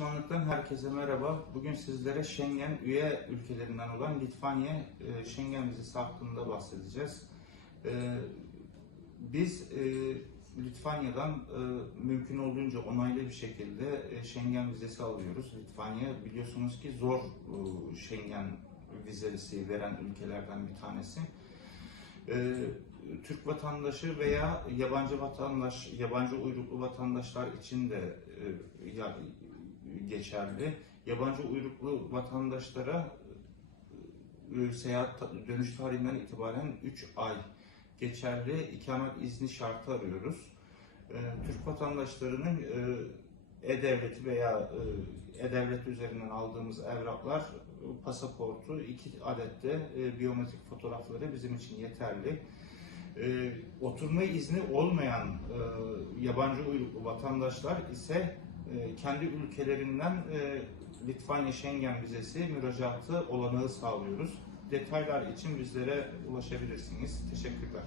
Herkese merhaba. Bugün sizlere Schengen üye ülkelerinden olan Litvanya e, Schengen vizesi hakkında bahsedeceğiz. E, Biz e, Litvanya'dan mümkün olduğunca onaylı bir şekilde Schengen vizesi alıyoruz. Litvanya biliyorsunuz ki zor Schengen vizesi veren ülkelerden bir tanesi. Türk vatandaşı veya yabancı vatandaş, yabancı uyruklu vatandaşlar için de geçerli. Yabancı uyruklu vatandaşlara e, seyahat ta- dönüş tarihinden itibaren 3 ay geçerli ikamet izni şartı arıyoruz. E, Türk vatandaşlarının e, e-devleti veya e, e-devlet üzerinden aldığımız evraklar, e, pasaportu, iki adet de e, biyometrik fotoğrafları bizim için yeterli. E, oturma izni olmayan e, yabancı uyruklu vatandaşlar ise e, kendi ülkelerinden e, Litvanya Schengen vizesi müracaatı olanağı sağlıyoruz. Detaylar için bizlere ulaşabilirsiniz. Teşekkürler.